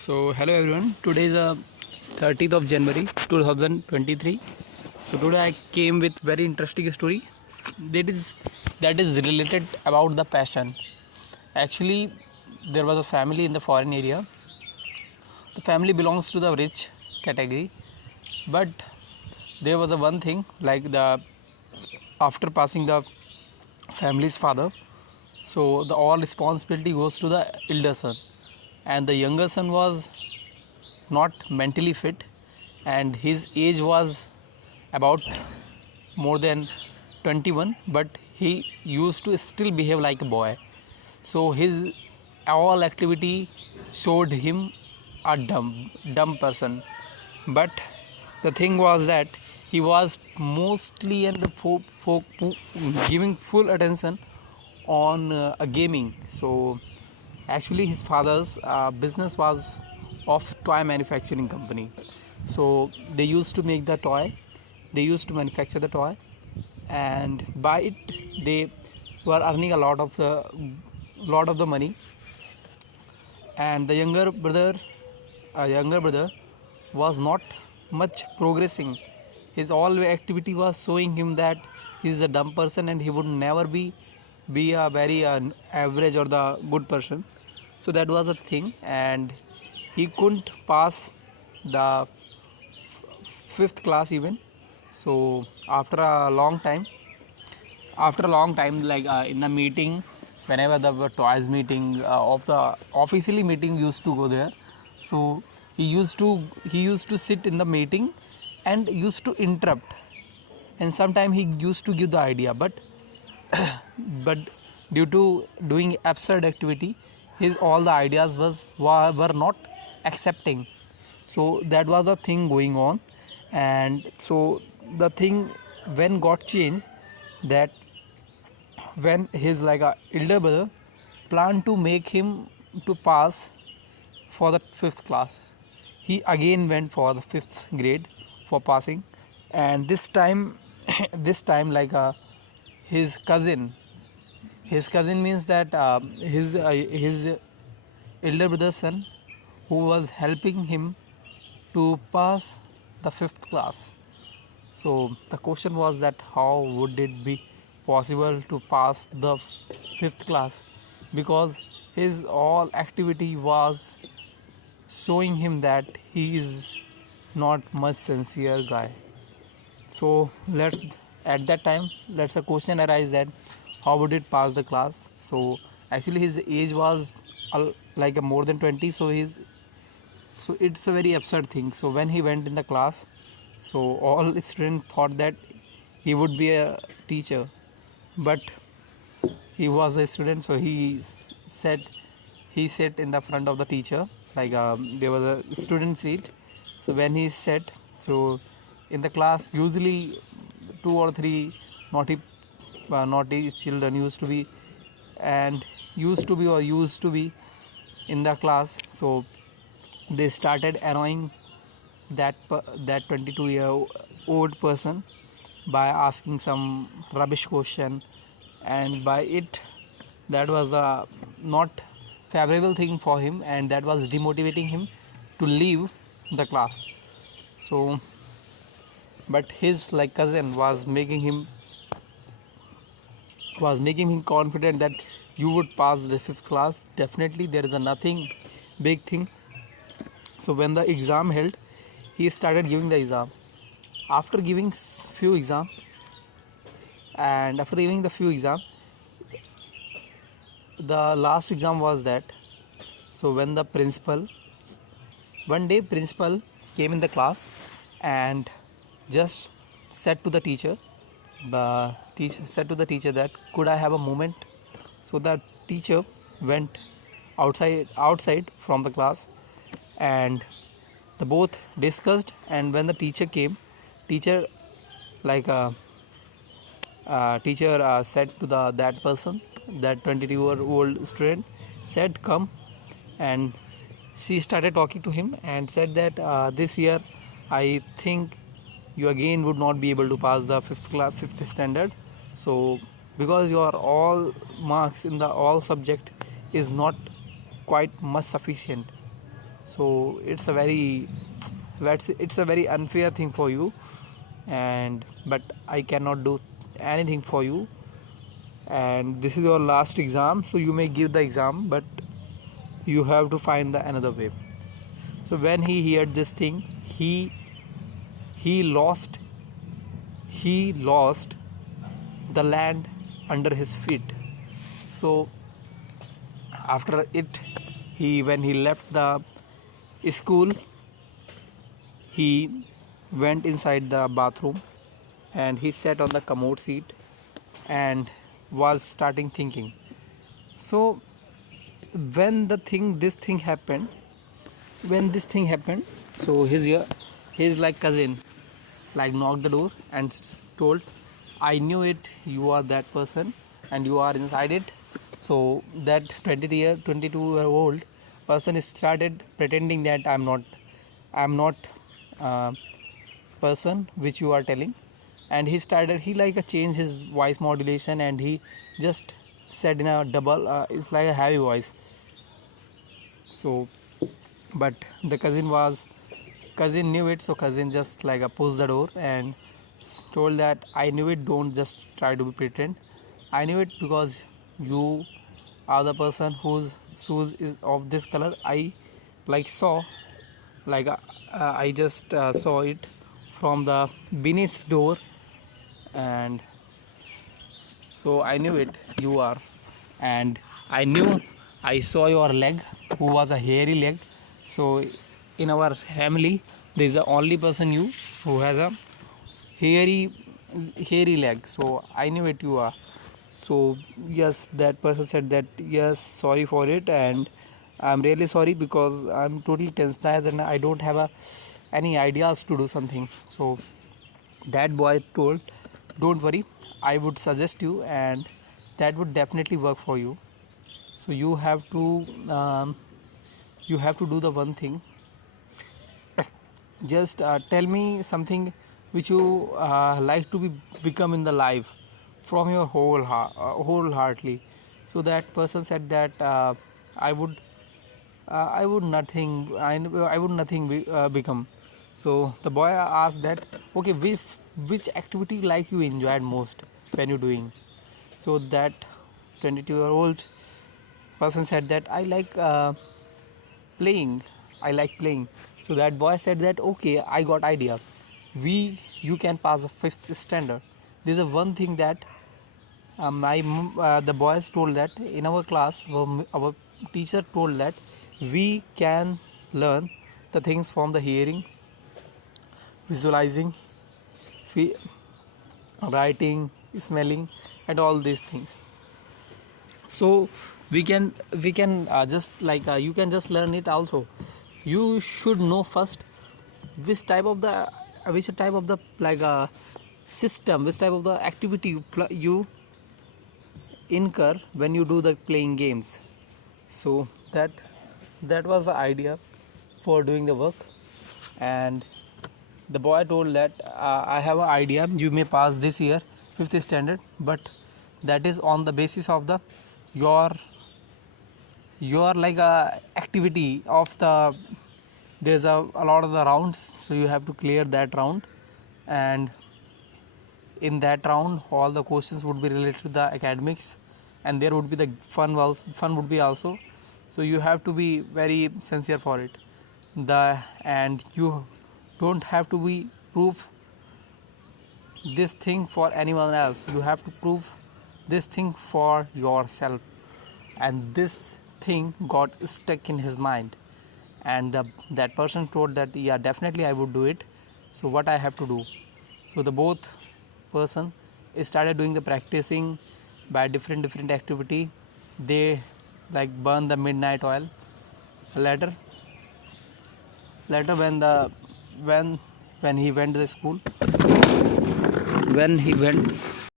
So hello everyone. Today is 30th of January 2023. So today I came with very interesting story that is related about the passion. Actually, there was a family in the foreign area. The family belongs to the rich category, but there was a one thing like the after passing the family's father, so the all responsibility goes to the elder son, and the younger son was not mentally fit, and his age was about more than 21, but he used to still behave like a boy. So his all activity showed him a dumb person. But the thing was that he was mostly and giving full attention on a gaming. So actually his father's business was of toy manufacturing company. So they used to make the toy, they used to manufacture the toy, and by it they were earning lot of the money. And the younger brother was not much progressing. His all activity was showing him that he is a dumb person and he would never be a very average or the good person. So that was a thing, and he couldn't pass the fifth class even. So after a long time, like in a meeting, whenever the toys meeting of the officially meeting used to go there. So he used to sit in the meeting and used to interrupt, and sometimes he used to give the idea, but due to doing absurd activity, his all the ideas were not accepting. So that was a thing going on. And so the thing when got changed, that when his like a elder brother planned to make him to pass for the fifth class, he again went for the fifth grade for passing. And this time this time like his cousin his cousin means that his elder brother's son, who was helping him to pass the fifth class. So the question was that how would it be possible to pass the fifth class, because his all activity was showing him that he is not much sincere guy. So let's a question arise that how would it pass the class. So actually his age was like a more than 20. So it's a very absurd thing. So when he went in the class, so all students thought that he would be a teacher, but he was a student. So he sat in the front of the teacher, like there was a student seat. So when he sat, so in the class usually two or three naughty children used to be in the class. So they started annoying that 22-year-old person by asking some rubbish question, and by it that was a not favorable thing for him, and that was demotivating him to leave the class. So but his like cousin was making him confident that you would pass the fifth class, definitely there is a nothing big thing. So when the exam held, he started giving the exam. After giving few exam, and after giving the few exam, the last exam was that. So when the one day principal came in the class and just said to the teacher, that could I have a moment. So the teacher went outside from the class, and the both discussed. And when the teacher came, teacher like teacher said to that person, that 22-year-old student, said come. And she started talking to him and said that this year I think you again would not be able to pass the fifth standard. So because your all marks in the all subject is not quite much sufficient. So it's a very unfair thing for you, and but I cannot do anything for you, and this is your last exam, so you may give the exam, but you have to find the another way. So when he heard this thing, he lost he lost the land under his feet. So after it, when he left the school, he went inside the bathroom and he sat on the commode seat and was starting thinking. So when this thing happened, so his like cousin like knocked the door and told, I knew it, you are that person and you are inside it. So that 22-year-old person started pretending that I'm not person which you are telling, and he like changed his voice modulation, and he just said in a double it's like a heavy voice. So but the cousin knew it, so cousin just like pushed the door and told that I knew it, don't just try to pretend. I knew it because you are the person whose shoes is of this color. I like saw like I just saw it from the beneath door, and so I knew it, you are. And I knew, I saw your leg, who was a hairy leg. So in our family, there is the only person you who has a hairy leg. So I knew it, you are. So yes, that person said that yes, sorry for it, and I'm really sorry because I'm totally tensed and I don't have any ideas to do something. So that boy told, don't worry, I would suggest you, and that would definitely work for you. So you have to do the one thing. Just tell me something which you like to become in the life from your wholeheartedly. So that person said that I would I would nothing become. So the boy asked that, okay, which activity like you enjoyed most when you doing. So that 22-year-old person said that I like playing. I like playing. So that boy said that, okay, I got idea. You can pass the 5th standard. There's a one thing that the boys told that in our class, our teacher told that we can learn the things from the hearing, visualizing, writing, smelling, and all these things. So we can just like you can just learn it also. You should know first which type of the like system, which type of the activity you incur when you do the playing games. So that was the idea for doing the work. And the boy told that I have an idea, you may pass this year 5th standard, but that is on the basis of the your like activity of the there's a lot of the rounds, so you have to clear that round, and in that round all the questions would be related to the academics, and there would be the fun would be also. So you have to be very sincere for it. And you don't have to be prove this thing for anyone else. You have to prove this thing for yourself. And this thing got stuck in his mind, and that person told that yeah, definitely I would do it. So what I have to do? So the both person started doing the practicing by different activity. They like burn the midnight oil. Later when he went to the school, when he went